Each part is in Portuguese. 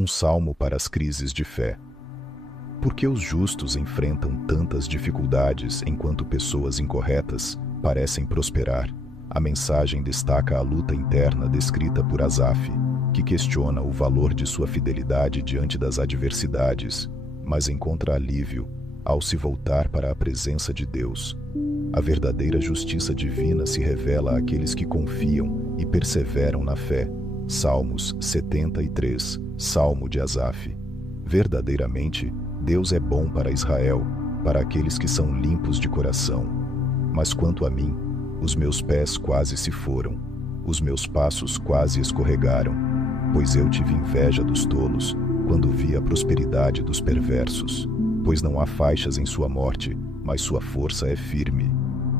Um salmo para as crises de fé. Por que os justos enfrentam tantas dificuldades enquanto pessoas incorretas parecem prosperar? A mensagem destaca a luta interna descrita por Asaf, que questiona o valor de sua fidelidade diante das adversidades, mas encontra alívio ao se voltar para a presença de Deus. A verdadeira justiça divina se revela àqueles que confiam e perseveram na fé. Salmos 73, Salmo de Asaf. Verdadeiramente, Deus é bom para Israel, para aqueles que são limpos de coração. Mas quanto a mim, os meus pés quase se foram, os meus passos quase escorregaram, pois eu tive inveja dos tolos, quando vi a prosperidade dos perversos. Pois não há faixas em sua morte, mas sua força é firme.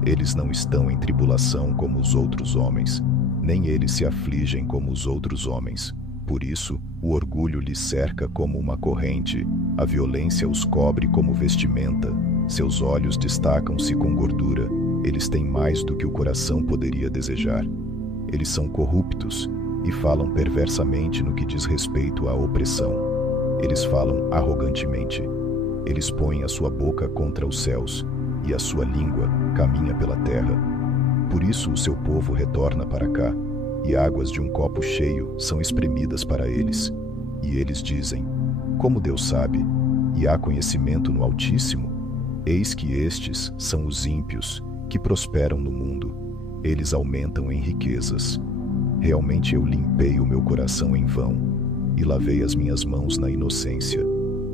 Eles não estão em tribulação como os outros homens, nem eles se afligem como os outros homens. Por isso, o orgulho lhes cerca como uma corrente, a violência os cobre como vestimenta, seus olhos destacam-se com gordura, eles têm mais do que o coração poderia desejar. Eles são corruptos e falam perversamente no que diz respeito à opressão. Eles falam arrogantemente. Eles põem a sua boca contra os céus, e a sua língua caminha pela terra. Por isso o seu povo retorna para cá, e águas de um copo cheio são espremidas para eles. E eles dizem: como Deus sabe, e há conhecimento no Altíssimo? Eis que estes são os ímpios, que prosperam no mundo. Eles aumentam em riquezas. Realmente eu limpei o meu coração em vão, e lavei as minhas mãos na inocência.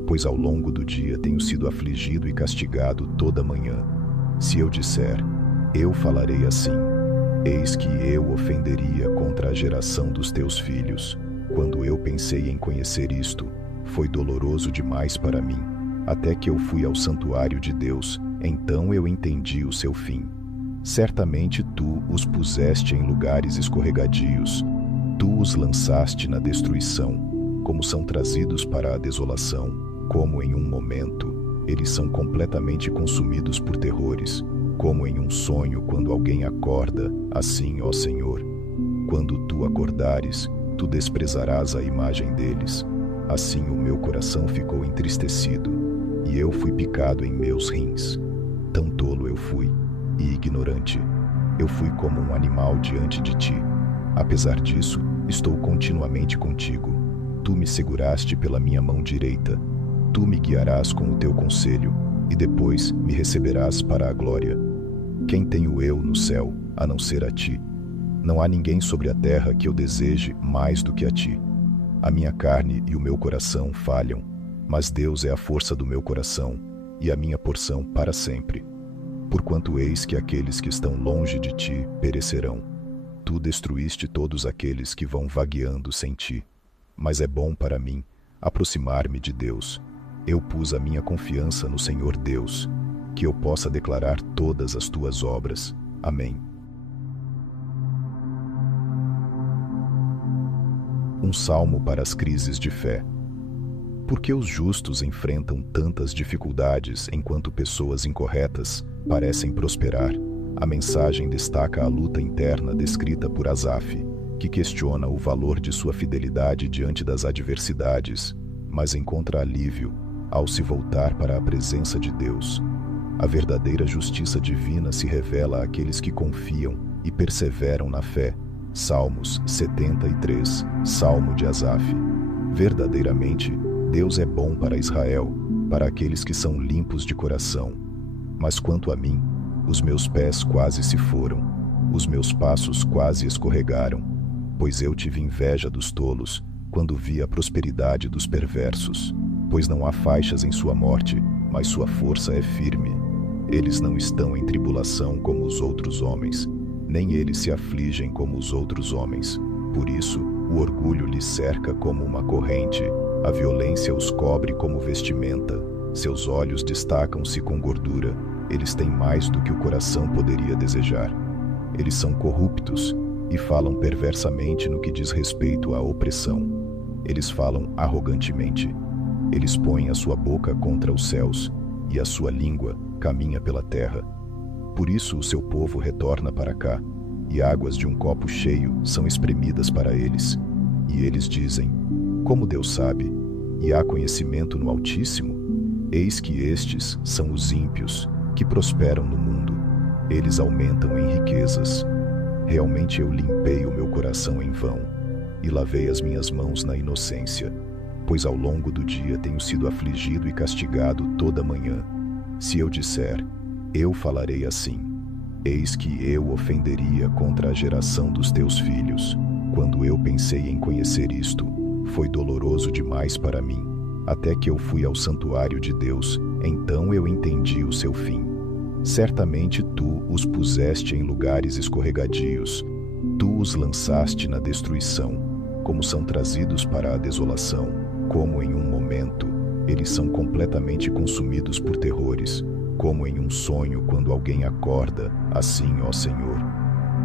Pois ao longo do dia tenho sido afligido e castigado toda manhã. Se eu disser, eu falarei assim, eis que eu ofenderia contra a geração dos teus filhos. Quando eu pensei em conhecer isto, foi doloroso demais para mim, até que eu fui ao santuário de Deus, então eu entendi o seu fim. Certamente tu os puseste em lugares escorregadios, tu os lançaste na destruição, como são trazidos para a desolação. Como em um momento, eles são completamente consumidos por terrores, como em um sonho quando alguém acorda, assim, ó Senhor. Quando tu acordares, tu desprezarás a imagem deles. Assim o meu coração ficou entristecido, e eu fui picado em meus rins. Tão tolo eu fui, e ignorante. Eu fui como um animal diante de ti. Apesar disso, estou continuamente contigo. Tu me seguraste pela minha mão direita. Tu me guiarás com o teu conselho, e depois me receberás para a glória. Quem tenho eu no céu, a não ser a ti? Não há ninguém sobre a terra que eu deseje mais do que a ti. A minha carne e o meu coração falham, mas Deus é a força do meu coração, e a minha porção para sempre. Porquanto eis que aqueles que estão longe de ti perecerão. Tu destruíste todos aqueles que vão vagueando sem ti. Mas é bom para mim aproximar-me de Deus. Eu pus a minha confiança no Senhor Deus, que eu possa declarar todas as tuas obras. Amém. Um salmo para as crises de fé. Por que os justos enfrentam tantas dificuldades enquanto pessoas incorretas parecem prosperar? A mensagem destaca a luta interna descrita por Asaf, que questiona o valor de sua fidelidade diante das adversidades, mas encontra alívio ao se voltar para a presença de Deus. A verdadeira justiça divina se revela àqueles que confiam e perseveram na fé. Salmos 73, Salmo de Asaf. Verdadeiramente, Deus é bom para Israel, para aqueles que são limpos de coração. Mas quanto a mim, os meus pés quase se foram, os meus passos quase escorregaram, pois eu tive inveja dos tolos, quando vi a prosperidade dos perversos. Pois não há faixas em sua morte, mas sua força é firme. Eles não estão em tribulação como os outros homens, nem eles se afligem como os outros homens. Por isso, o orgulho lhes cerca como uma corrente, a violência os cobre como vestimenta, seus olhos destacam-se com gordura, eles têm mais do que o coração poderia desejar. Eles são corruptos e falam perversamente no que diz respeito à opressão. Eles falam arrogantemente. Eles põem a sua boca contra os céus, e a sua língua caminha pela terra. Por isso o seu povo retorna para cá, e águas de um copo cheio são espremidas para eles. E eles dizem: Como Deus sabe, e há conhecimento no Altíssimo? Eis que estes são os ímpios, que prosperam no mundo. Eles aumentam em riquezas. Realmente eu limpei o meu coração em vão, e lavei as minhas mãos na inocência, pois ao longo do dia tenho sido afligido e castigado toda manhã. Se eu disser, eu falarei assim, eis que eu ofenderia contra a geração dos teus filhos. Quando eu pensei em conhecer isto, foi doloroso demais para mim, até que eu fui ao santuário de Deus, então eu entendi o seu fim. Certamente tu os puseste em lugares escorregadios, tu os lançaste na destruição, como são trazidos para a desolação, como em um momento, eles são completamente consumidos por terrores, como em um sonho quando alguém acorda, assim, ó Senhor.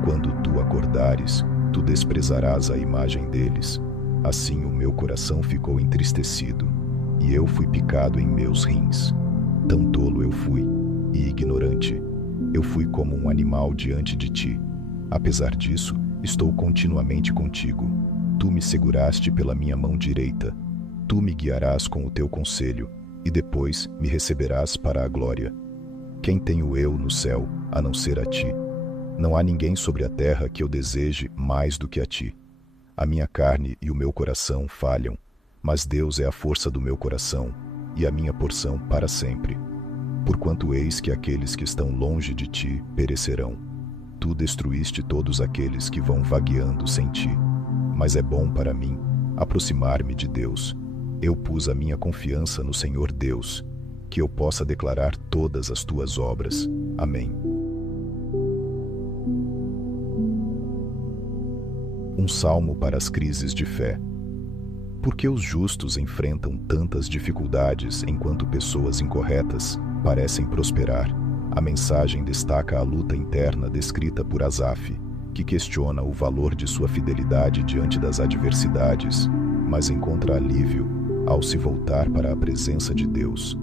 Quando tu acordares, tu desprezarás a imagem deles. Assim o meu coração ficou entristecido, e eu fui picado em meus rins. Tão tolo eu fui, e ignorante. Eu fui como um animal diante de ti. Apesar disso, estou continuamente contigo. Tu me seguraste pela minha mão direita. Tu me guiarás com o teu conselho, e depois me receberás para a glória. Quem tenho eu no céu, a não ser a ti? Não há ninguém sobre a terra que eu deseje mais do que a ti. A minha carne e o meu coração falham, mas Deus é a força do meu coração e a minha porção para sempre. Porquanto eis que aqueles que estão longe de ti perecerão. Tu destruíste todos aqueles que vão vagueando sem ti. Mas é bom para mim aproximar-me de Deus. Eu pus a minha confiança no Senhor Deus, que eu possa declarar todas as tuas obras. Amém. Um salmo para as crises de fé. Por que os justos enfrentam tantas dificuldades enquanto pessoas incorretas parecem prosperar? A mensagem destaca a luta interna descrita por Asaf, que questiona o valor de sua fidelidade diante das adversidades, mas encontra alívio ao se voltar para a presença de Deus.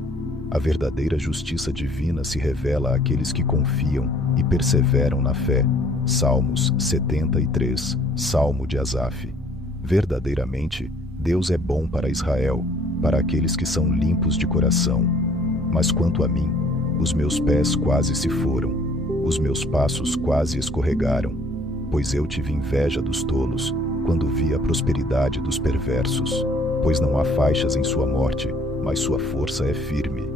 A verdadeira justiça divina se revela àqueles que confiam e perseveram na fé. Salmos 73, Salmo de Asaf. Verdadeiramente, Deus é bom para Israel, para aqueles que são limpos de coração. Mas quanto a mim, os meus pés quase se foram, os meus passos quase escorregaram, pois eu tive inveja dos tolos, quando vi a prosperidade dos perversos. Pois não há faixas em sua morte, mas sua força é firme.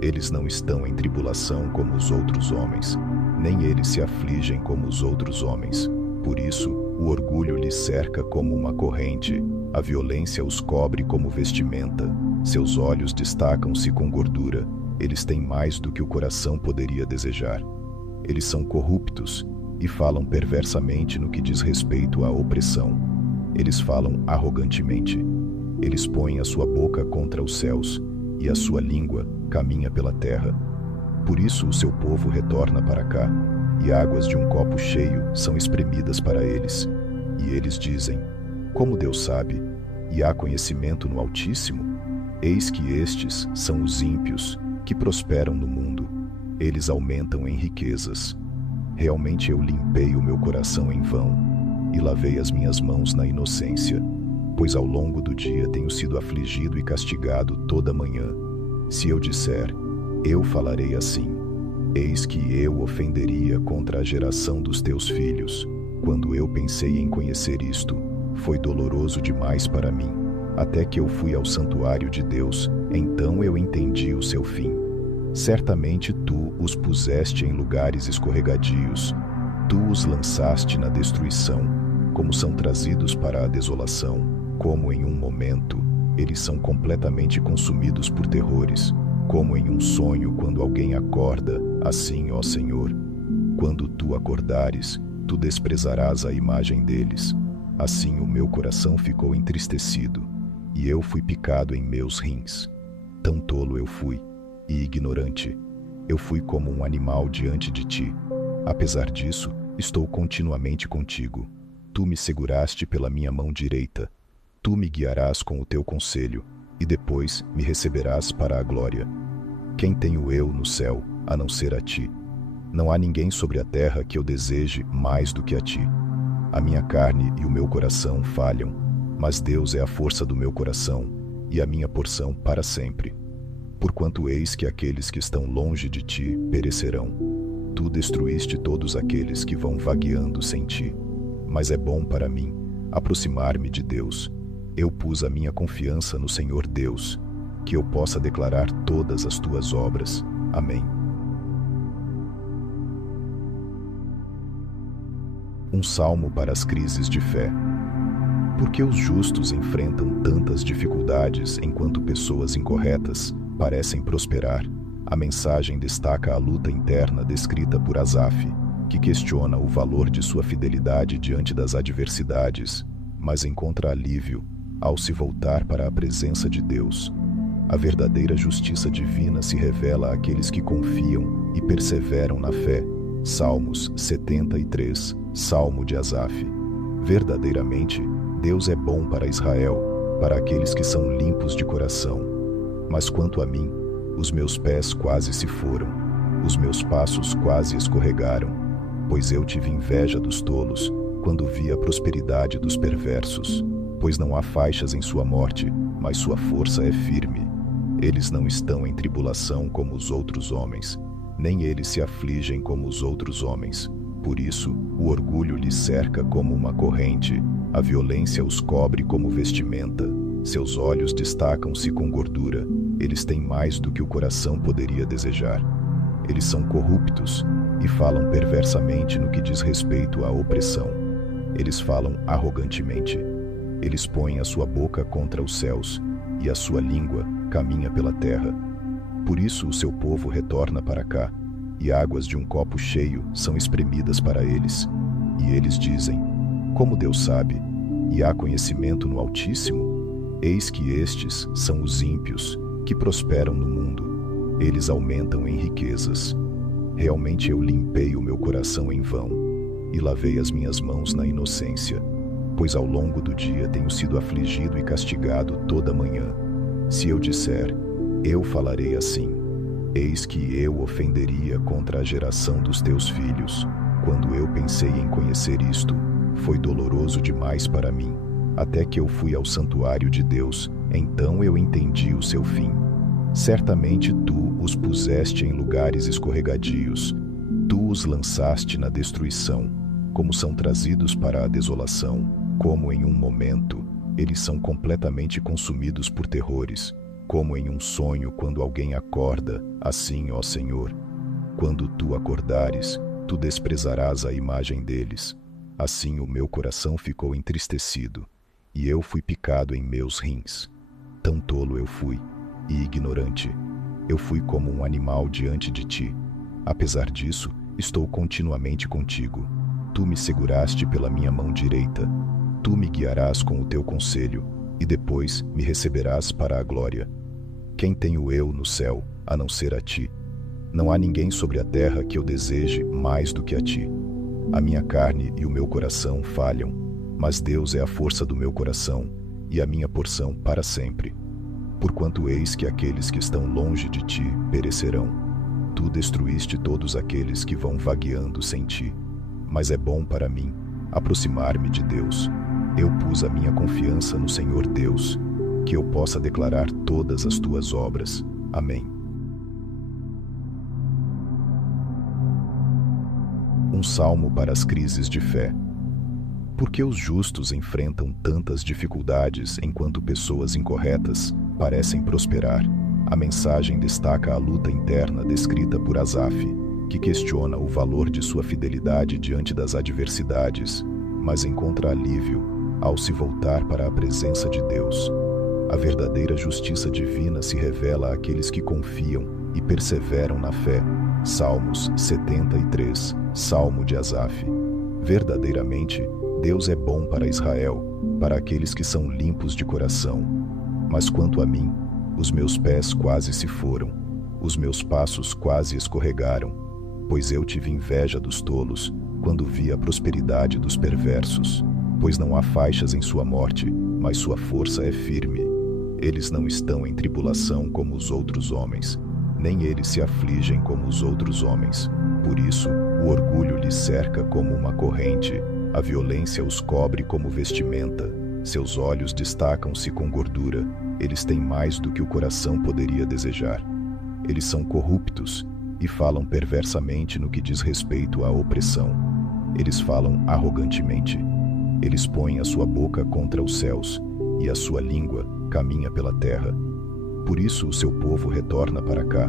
Eles não estão em tribulação como os outros homens, nem eles se afligem como os outros homens. Por isso, o orgulho lhes cerca como uma corrente, a violência os cobre como vestimenta, seus olhos destacam-se com gordura, eles têm mais do que o coração poderia desejar. Eles são corruptos e falam perversamente no que diz respeito à opressão. Eles falam arrogantemente. Eles põem a sua boca contra os céus, e a sua língua caminha pela terra. Por isso o seu povo retorna para cá, e águas de um copo cheio são espremidas para eles. E eles dizem, como Deus sabe, e há conhecimento no Altíssimo? Eis que estes são os ímpios, que prosperam no mundo. Eles aumentam em riquezas. Realmente eu limpei o meu coração em vão, e lavei as minhas mãos na inocência, pois ao longo do dia tenho sido afligido e castigado toda manhã. Se eu disser, eu falarei assim, eis que eu ofenderia contra a geração dos teus filhos. Quando eu pensei em conhecer isto, foi doloroso demais para mim, até que eu fui ao santuário de Deus, então eu entendi o seu fim. Certamente tu os puseste em lugares escorregadios, tu os lançaste na destruição, como são trazidos para a desolação. Como em um momento, eles são completamente consumidos por terrores, como em um sonho quando alguém acorda, assim, ó Senhor. Quando tu acordares, tu desprezarás a imagem deles. Assim o meu coração ficou entristecido, e eu fui picado em meus rins. Tão tolo eu fui, e ignorante. Eu fui como um animal diante de ti. Apesar disso, estou continuamente contigo. Tu me seguraste pela minha mão direita. Tu me guiarás com o teu conselho, e depois me receberás para a glória. Quem tenho eu no céu, a não ser a ti? Não há ninguém sobre a terra que eu deseje mais do que a ti. A minha carne e o meu coração falham, Mas Deus é a força do meu coração e a minha porção para sempre. Porquanto eis que aqueles que estão longe de ti perecerão. Tu destruíste todos aqueles que vão vagueando sem ti. Mas é bom para mim aproximar-me de Deus. Eu pus a minha confiança no Senhor Deus, que eu possa declarar todas as tuas obras. Amém. Um salmo para as crises de fé. Por que os justos enfrentam tantas dificuldades enquanto pessoas incorretas parecem prosperar? A mensagem destaca a luta interna descrita por Asaf, que questiona o valor de sua fidelidade diante das adversidades, mas encontra alívio ao se voltar para a presença de Deus. A verdadeira justiça divina se revela àqueles que confiam e perseveram na fé. Salmos 73, Salmo de Asaf. Verdadeiramente, Deus é bom para Israel, para aqueles que são limpos de coração. Mas quanto a mim, os meus pés quase se foram, os meus passos quase escorregaram, pois eu tive inveja dos tolos, quando vi a prosperidade dos perversos. Pois não há faixas em sua morte, mas sua força é firme. Eles não estão em tribulação como os outros homens, nem eles se afligem como os outros homens. Por isso, o orgulho lhes cerca como uma corrente, a violência os cobre como vestimenta. Seus olhos destacam-se com gordura, eles têm mais do que o coração poderia desejar. Eles são corruptos e falam perversamente no que diz respeito à opressão. Eles falam arrogantemente. Eles põem a sua boca contra os céus, e a sua língua caminha pela terra. Por isso o seu povo retorna para cá, e águas de um copo cheio são espremidas para eles. E eles dizem: como Deus sabe, e há conhecimento no Altíssimo? Eis que estes são os ímpios, que prosperam no mundo. Eles aumentam em riquezas. Realmente eu limpei o meu coração em vão, e lavei as minhas mãos na inocência. Pois ao longo do dia tenho sido afligido e castigado toda manhã. Se eu disser, eu falarei assim, eis que eu ofenderia contra a geração dos teus filhos. Quando eu pensei em conhecer isto, foi doloroso demais para mim, até que eu fui ao santuário de Deus, então eu entendi o seu fim. Certamente tu os puseste em lugares escorregadios, tu os lançaste na destruição, como são trazidos para a desolação. Como em um momento, eles são completamente consumidos por terrores, como em um sonho quando alguém acorda, assim, ó Senhor. Quando tu acordares, tu desprezarás a imagem deles. Assim o meu coração ficou entristecido, e eu fui picado em meus rins. Tão tolo eu fui, e ignorante. Eu fui como um animal diante de ti. Apesar disso, estou continuamente contigo. Tu me seguraste pela minha mão direita. Tu me guiarás com o teu conselho, e depois me receberás para a glória. Quem tenho eu no céu, a não ser a ti? Não há ninguém sobre a terra que eu deseje mais do que a ti. A minha carne e o meu coração falham, mas Deus é a força do meu coração e a minha porção para sempre. Porquanto eis que aqueles que estão longe de ti perecerão. Tu destruíste todos aqueles que vão vagueando sem ti. Mas é bom para mim aproximar-me de Deus. Eu pus a minha confiança no Senhor Deus, que eu possa declarar todas as tuas obras. Amém. Um salmo para as crises de fé. Por que os justos enfrentam tantas dificuldades enquanto pessoas incorretas parecem prosperar? A mensagem destaca a luta interna descrita por Asaf, que questiona o valor de sua fidelidade diante das adversidades, mas encontra alívio ao se voltar para a presença de Deus. A verdadeira justiça divina se revela àqueles que confiam e perseveram na fé. Salmos 73, Salmo de Asaf. Verdadeiramente, Deus é bom para Israel, para aqueles que são limpos de coração. Mas quanto a mim, os meus pés quase se foram, os meus passos quase escorregaram, pois eu tive inveja dos tolos, quando vi a prosperidade dos perversos. Pois não há faixas em sua morte, mas sua força é firme. Eles não estão em tribulação como os outros homens, nem eles se afligem como os outros homens. Por isso, o orgulho lhes cerca como uma corrente, a violência os cobre como vestimenta. seus olhos destacam-se com gordura, eles têm mais do que o coração poderia desejar. Eles são corruptos e falam perversamente no que diz respeito à opressão. Eles falam arrogantemente. Eles põem a sua boca contra os céus, e a sua língua caminha pela terra. Por isso o seu povo retorna para cá,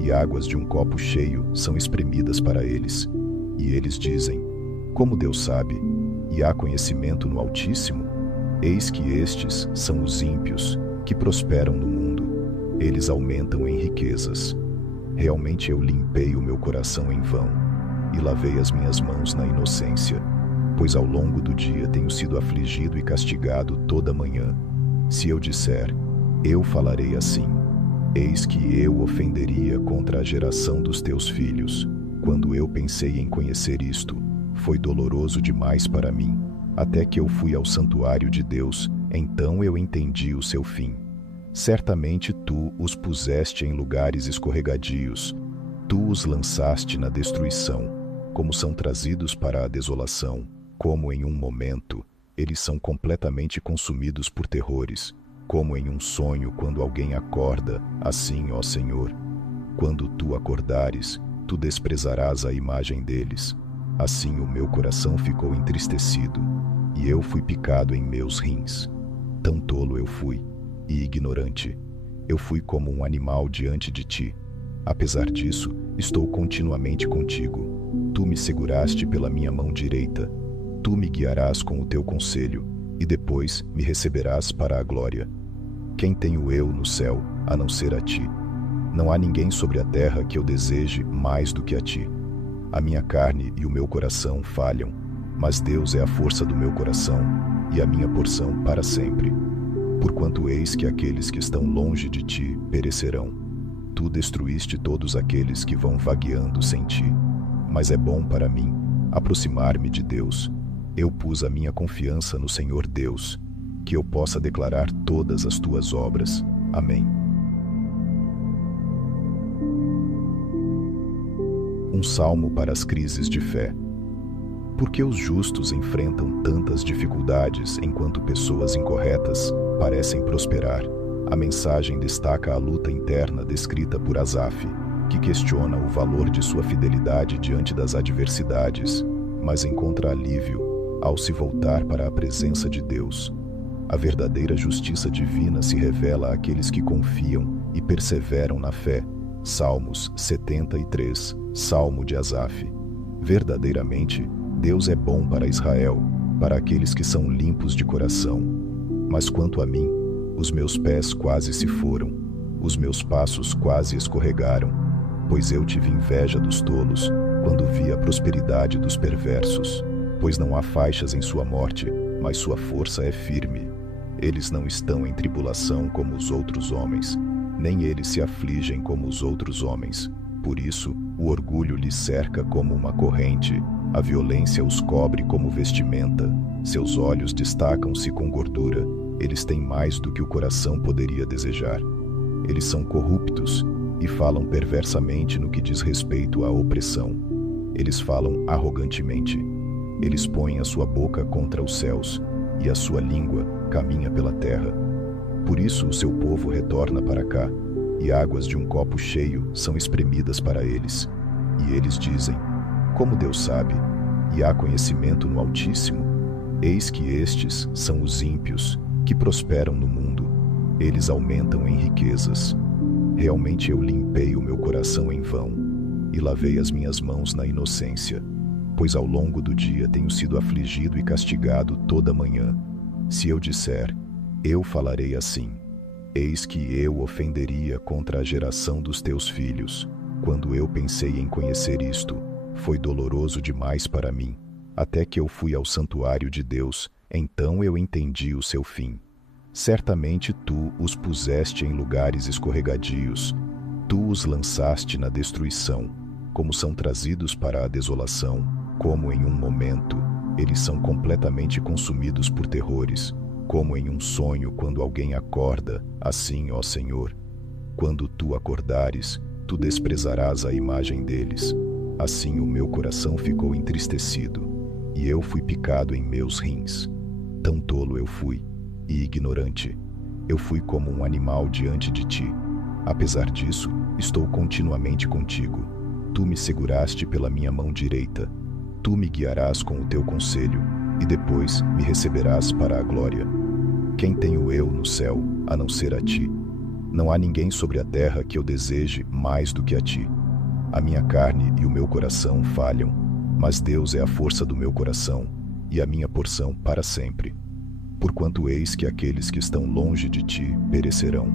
e águas de um copo cheio são espremidas para eles. E eles dizem: como Deus sabe, e há conhecimento no Altíssimo? Eis que estes são os ímpios, que prosperam no mundo. Eles aumentam em riquezas. Realmente eu limpei o meu coração em vão, e lavei as minhas mãos na inocência, pois ao longo do dia tenho sido afligido e castigado toda manhã. Se eu disser: eu falarei assim, eis que eu ofenderia contra a geração dos teus filhos. Quando eu pensei em conhecer isto, foi doloroso demais para mim, até que eu fui ao santuário de Deus, então eu entendi o seu fim. Certamente tu os puseste em lugares escorregadios, tu os lançaste na destruição, como são trazidos para a desolação, como em um momento, eles são completamente consumidos por terrores, como em um sonho quando alguém acorda, assim, ó Senhor. Quando tu acordares, tu desprezarás a imagem deles. Assim o meu coração ficou entristecido, e eu fui picado em meus rins. Tão tolo eu fui, e ignorante. Eu fui como um animal diante de ti. Apesar disso, estou continuamente contigo. Tu me seguraste pela minha mão direita. Tu me guiarás com o teu conselho, e depois me receberás para a glória. Quem tenho eu no céu, a não ser a ti? Não há ninguém sobre a terra que eu deseje mais do que a ti. A minha carne e o meu coração falham, mas Deus é a força do meu coração e a minha porção para sempre. Porquanto eis que aqueles que estão longe de ti perecerão. Tu destruíste todos aqueles que vão vagueando sem ti. Mas é bom para mim aproximar-me de Deus. Eu pus a minha confiança no Senhor Deus, que eu possa declarar todas as tuas obras. Amém. Um salmo para as crises de fé. Por que os justos enfrentam tantas dificuldades enquanto pessoas incorretas parecem prosperar? A mensagem destaca a luta interna descrita por Asaf, que questiona o valor de sua fidelidade diante das adversidades, mas encontra alívio ao se voltar para a presença de Deus. A verdadeira justiça divina se revela àqueles que confiam e perseveram na fé. Salmos 73, Salmo de Asaf. Verdadeiramente, Deus é bom para Israel, para aqueles que são limpos de coração. Mas quanto a mim, os meus pés quase se foram, os meus passos quase escorregaram, pois eu tive inveja dos tolos, quando vi a prosperidade dos perversos. Pois não há faixas em sua morte, mas sua força é firme. Eles não estão em tribulação como os outros homens, nem eles se afligem como os outros homens. Por isso, o orgulho lhes cerca como uma corrente, a violência os cobre como vestimenta, seus olhos destacam-se com gordura, eles têm mais do que o coração poderia desejar. Eles são corruptos e falam perversamente no que diz respeito à opressão. Eles falam arrogantemente. Eles põem a sua boca contra os céus, e a sua língua caminha pela terra. Por isso o seu povo retorna para cá, e águas de um copo cheio são espremidas para eles. E eles dizem: como Deus sabe, e há conhecimento no Altíssimo? Eis que estes são os ímpios, que prosperam no mundo. Eles aumentam em riquezas. Realmente eu limpei o meu coração em vão, e lavei as minhas mãos na inocência, pois ao longo do dia tenho sido afligido e castigado toda manhã. Se eu disser: eu falarei assim, eis que eu ofenderia contra a geração dos teus filhos. Quando eu pensei em conhecer isto, foi doloroso demais para mim, até que eu fui ao santuário de Deus, então eu entendi o seu fim. Certamente tu os puseste em lugares escorregadios, tu os lançaste na destruição, como são trazidos para a desolação, como em um momento, eles são completamente consumidos por terrores, como em um sonho quando alguém acorda, assim, ó Senhor. Quando tu acordares, tu desprezarás a imagem deles. Assim o meu coração ficou entristecido, e eu fui picado em meus rins. Tão tolo eu fui, e ignorante. Eu fui como um animal diante de ti. Apesar disso, estou continuamente contigo. Tu me seguraste pela minha mão direita. Tu me guiarás com o teu conselho, e depois me receberás para a glória. Quem tenho eu no céu, a não ser a ti? Não há ninguém sobre a terra que eu deseje mais do que a ti. A minha carne e o meu coração falham, mas Deus é a força do meu coração e a minha porção para sempre. Porquanto eis que aqueles que estão longe de ti perecerão.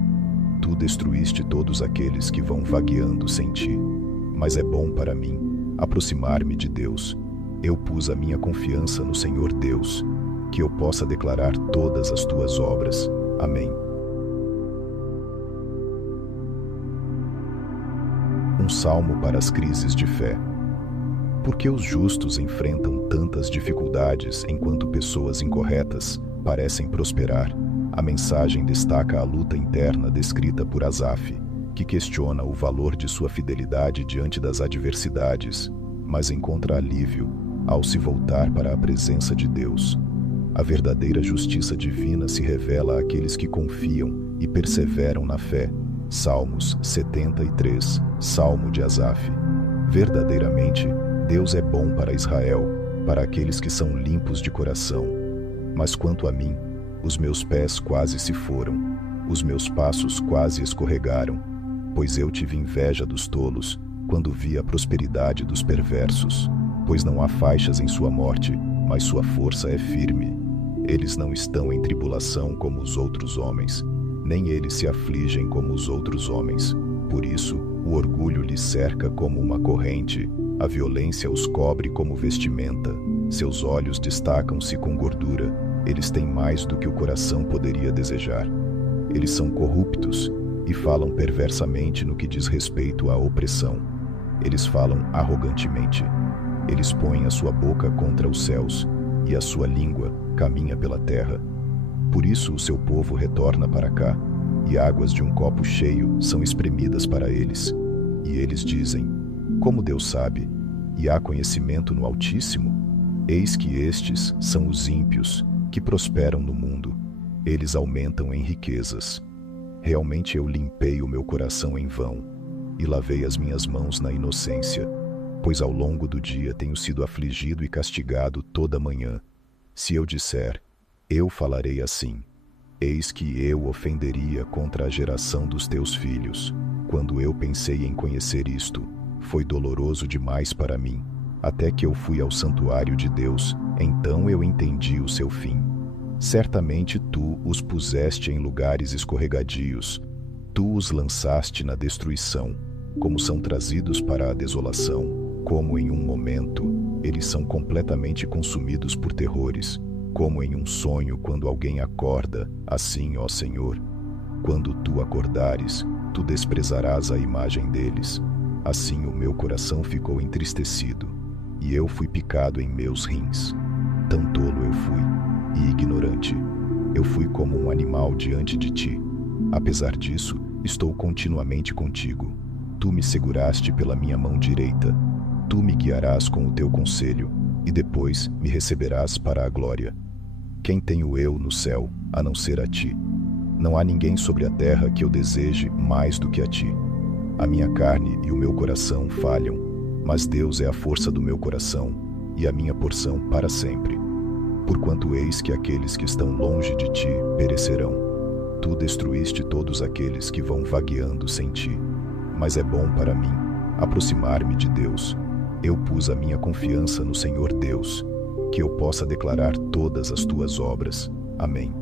Tu destruíste todos aqueles que vão vagueando sem ti. Mas é bom para mim aproximar-me de Deus. Eu pus a minha confiança no Senhor Deus, que eu possa declarar todas as tuas obras. Amém. Um salmo para as crises de fé. Por que os justos enfrentam tantas dificuldades enquanto pessoas incorretas parecem prosperar? A mensagem destaca a luta interna descrita por Asaf, que questiona o valor de sua fidelidade diante das adversidades, mas encontra alívio ao se voltar para a presença de Deus. A verdadeira justiça divina se revela àqueles que confiam e perseveram na fé. Salmos 73, Salmo de Asaf. Verdadeiramente, Deus é bom para Israel, para aqueles que são limpos de coração. Mas quanto a mim, os meus pés quase se foram, os meus passos quase escorregaram, pois eu tive inveja dos tolos, quando vi a prosperidade dos perversos. Pois não há faixas em sua morte, mas sua força é firme. Eles não estão em tribulação como os outros homens, nem eles se afligem como os outros homens. Por isso, o orgulho lhes cerca como uma corrente, a violência os cobre como vestimenta, seus olhos destacam-se com gordura, eles têm mais do que o coração poderia desejar. Eles são corruptos e falam perversamente no que diz respeito à opressão. Eles falam arrogantemente. Eles põem a sua boca contra os céus, e a sua língua caminha pela terra. Por isso o seu povo retorna para cá, e águas de um copo cheio são espremidas para eles. E eles dizem: como Deus sabe, e há conhecimento no Altíssimo? Eis que estes são os ímpios, que prosperam no mundo. Eles aumentam em riquezas. Realmente eu limpei o meu coração em vão, e lavei as minhas mãos na inocência, pois ao longo do dia tenho sido afligido e castigado toda manhã. Se eu disser, eu falarei assim: eis que eu ofenderia contra a geração dos teus filhos. Quando eu pensei em conhecer isto, foi doloroso demais para mim, até que eu fui ao santuário de Deus, então eu entendi o seu fim. Certamente tu os puseste em lugares escorregadios, tu os lançaste na destruição, como são trazidos para a desolação. Como em um momento, eles são completamente consumidos por terrores, como em um sonho quando alguém acorda, assim, ó Senhor. Quando tu acordares, tu desprezarás a imagem deles. Assim o meu coração ficou entristecido, e eu fui picado em meus rins. Tão tolo eu fui, e ignorante. Eu fui como um animal diante de ti. Apesar disso, estou continuamente contigo. Tu me seguraste pela minha mão direita. Tu me guiarás com o teu conselho, e depois me receberás para a glória. Quem tenho eu no céu, a não ser a ti? Não há ninguém sobre a terra que eu deseje mais do que a ti. A minha carne e o meu coração falham, mas Deus é a força do meu coração e a minha porção para sempre. Porquanto eis que aqueles que estão longe de ti perecerão. Tu destruíste todos aqueles que vão vagueando sem ti. Mas é bom para mim aproximar-me de Deus. Eu pus a minha confiança no Senhor Deus, que eu possa declarar todas as tuas obras. Amém.